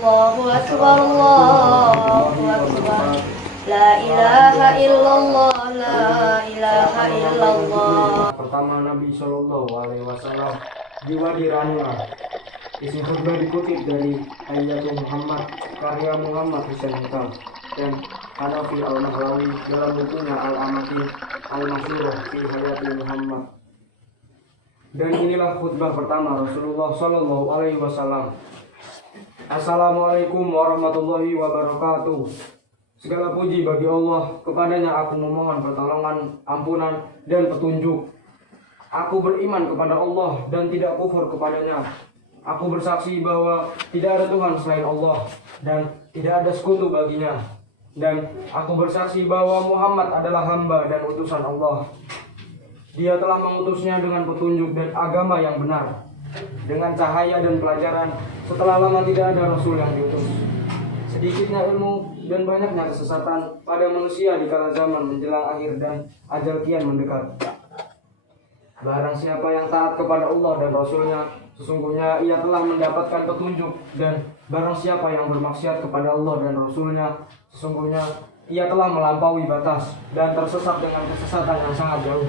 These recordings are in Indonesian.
Allahu Akbar, Allahu Akbar. La ilaha illallah, la ilaha illallah. Pertama Nabi Shallallahu Alaihi Wasallam di Wadi Ranwa. Isi khutbah dikutip dari Hayatul Muhammad karya Muhammad Husain Hikam dan Hanafi Al-Nahlawi dalam bukunya Al-Amati Al-Masyurah fi Hayatul Muhammad. Dan inilah khutbah pertama Rasulullah Shallallahu Alaihi Wasallam. Assalamualaikum warahmatullahi wabarakatuh. Segala puji bagi Allah, kepadanya aku memohon pertolongan, ampunan, dan petunjuk. Aku beriman kepada Allah dan tidak kufur kepadanya. Aku bersaksi bahwa tidak ada Tuhan selain Allah dan tidak ada sekutu baginya. Dan aku bersaksi bahwa Muhammad adalah hamba dan utusan Allah. Dia telah mengutusnya dengan petunjuk dan agama yang benar, dengan cahaya dan pelajaran. Setelah lama tidak ada Rasul yang diutus. Sedikitnya ilmu dan banyaknya kesesatan pada manusia di kala zaman menjelang akhir dan ajal kian mendekat. Barang siapa yang taat kepada Allah dan Rasulnya, sesungguhnya ia telah mendapatkan petunjuk. Dan barang siapa yang bermaksiat kepada Allah dan Rasulnya, sesungguhnya ia telah melampaui batas dan tersesat dengan kesesatan yang sangat jauh.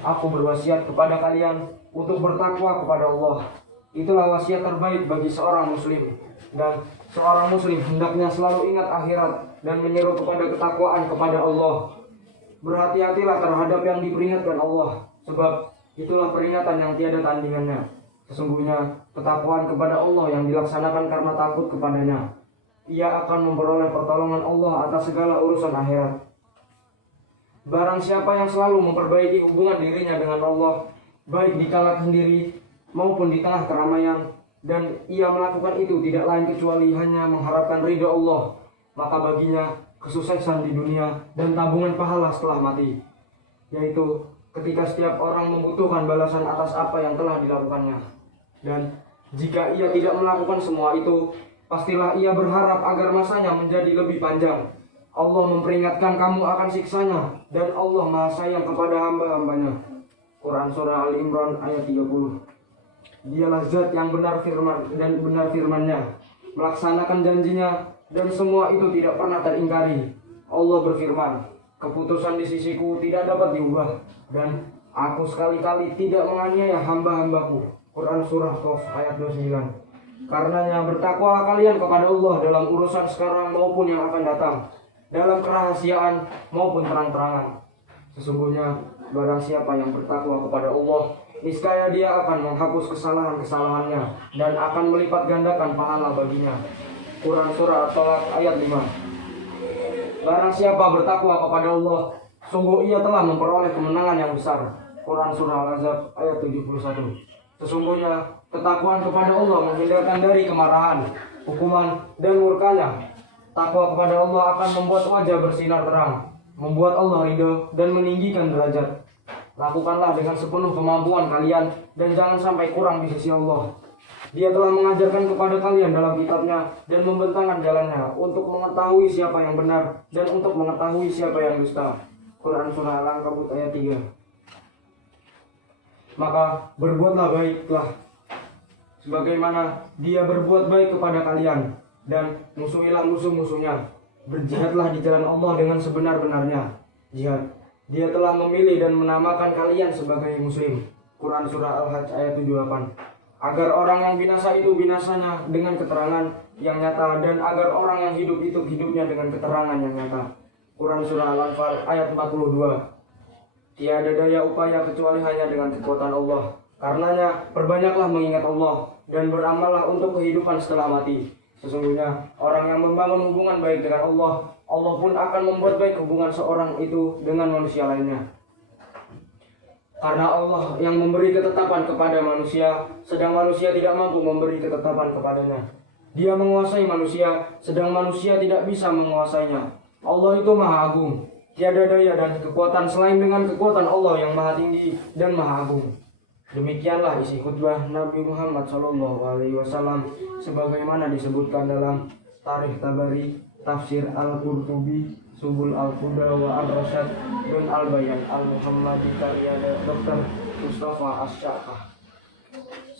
Aku berwasiat kepada kalian untuk bertakwa kepada Allah. Itulah wasiat terbaik bagi seorang muslim. Dan seorang muslim hendaknya selalu ingat akhirat dan menyeru kepada ketakwaan kepada Allah. Berhati-hatilah terhadap yang diperingatkan Allah, sebab itulah peringatan yang tiada tandingannya. Sesungguhnya ketakwaan kepada Allah yang dilaksanakan karena takut kepadanya, ia akan memperoleh pertolongan Allah atas segala urusan akhirat. Barang siapa yang selalu memperbaiki hubungan dirinya dengan Allah, baik di kala sendiri maupun di tengah keramaian, dan ia melakukan itu tidak lain kecuali hanya mengharapkan ridha Allah, maka baginya kesuksesan di dunia dan tabungan pahala setelah mati, yaitu ketika setiap orang membutuhkan balasan atas apa yang telah dilakukannya. Dan jika ia tidak melakukan semua itu, pastilah ia berharap agar masanya menjadi lebih panjang. Allah memperingatkan kamu akan siksanya, dan Allah maha sayang kepada hamba-hambanya. Quran Surah Al-Imran ayat 30. Dialah zat yang benar firman dan benar firman-Nya, melaksanakan janjinya, dan semua itu tidak pernah teringkari. Allah berfirman, keputusan di sisiku tidak dapat diubah, dan aku sekali-kali tidak menganiaya hamba-hambaku. Quran Surah Qaf ayat 29. Karenanya bertakwalah kalian kepada Allah dalam urusan sekarang maupun yang akan datang, dalam kerahasiaan maupun terang-terangan. Sesungguhnya barang siapa yang bertakwa kepada Allah, niscaya dia akan menghapus kesalahan-kesalahannya dan akan melipat gandakan pahala baginya. Quran Surah At-Talaq ayat 5. Barang siapa bertakwa kepada Allah, sungguh ia telah memperoleh kemenangan yang besar. Quran Surah Al-Ahzab ayat 71. Sesungguhnya ketakwaan kepada Allah menghindarkan dari kemarahan, hukuman, dan murkanya. Takwa kepada Allah akan membuat wajah bersinar terang, membuat Allah ridho dan meninggikan derajat. Lakukanlah dengan sepenuh kemampuan kalian dan jangan sampai kurang di sisi Allah. Dia telah mengajarkan kepada kalian dalam kitabnya dan membentangkan jalannya untuk mengetahui siapa yang benar dan untuk mengetahui siapa yang dusta. Quran Surah Al-Ankabut ayat 3. Maka berbuatlah baiklah sebagaimana dia berbuat baik kepada kalian, dan musuhilah musuh-musuhnya. Berjihadlah di jalan Allah dengan sebenar-benarnya jihad. Dia telah memilih dan menamakan kalian sebagai muslim. Quran Surah Al-Hajj ayat 78. Agar orang yang binasa itu binasanya dengan keterangan yang nyata, dan agar orang yang hidup itu hidupnya dengan keterangan yang nyata. Quran Surah Al-Anfal ayat 42. Tiada daya upaya kecuali hanya dengan kekuatan Allah. Karenanya perbanyaklah mengingat Allah dan beramallah untuk kehidupan setelah mati. Sesungguhnya orang yang membangun hubungan baik dengan Allah, Allah pun akan membuat baik hubungan seorang itu dengan manusia lainnya. Karena Allah yang memberi ketetapan kepada manusia, sedang manusia tidak mampu memberi ketetapan kepadanya. Dia menguasai manusia, sedang manusia tidak bisa menguasainya. Allah itu maha agung. Tiada daya dan kekuatan selain dengan kekuatan Allah yang maha tinggi dan maha agung. Demikianlah isi khutbah Nabi Muhammad SAW sebagaimana disebutkan dalam Tarikh Tabari, Tafsir Al-Qurtubi, Subul Al-Huda wa Ar-Rasyad, dan Al-Bayan Al-Muhammadi karya Dr. Mustafa As-Syaqah.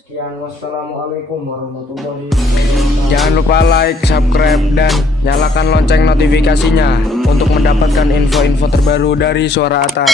Sekian, wassalamualaikum warahmatullahi wabarakatuh. Jangan lupa like, subscribe, dan nyalakan lonceng notifikasinya untuk mendapatkan info-info terbaru dari Suara Atar.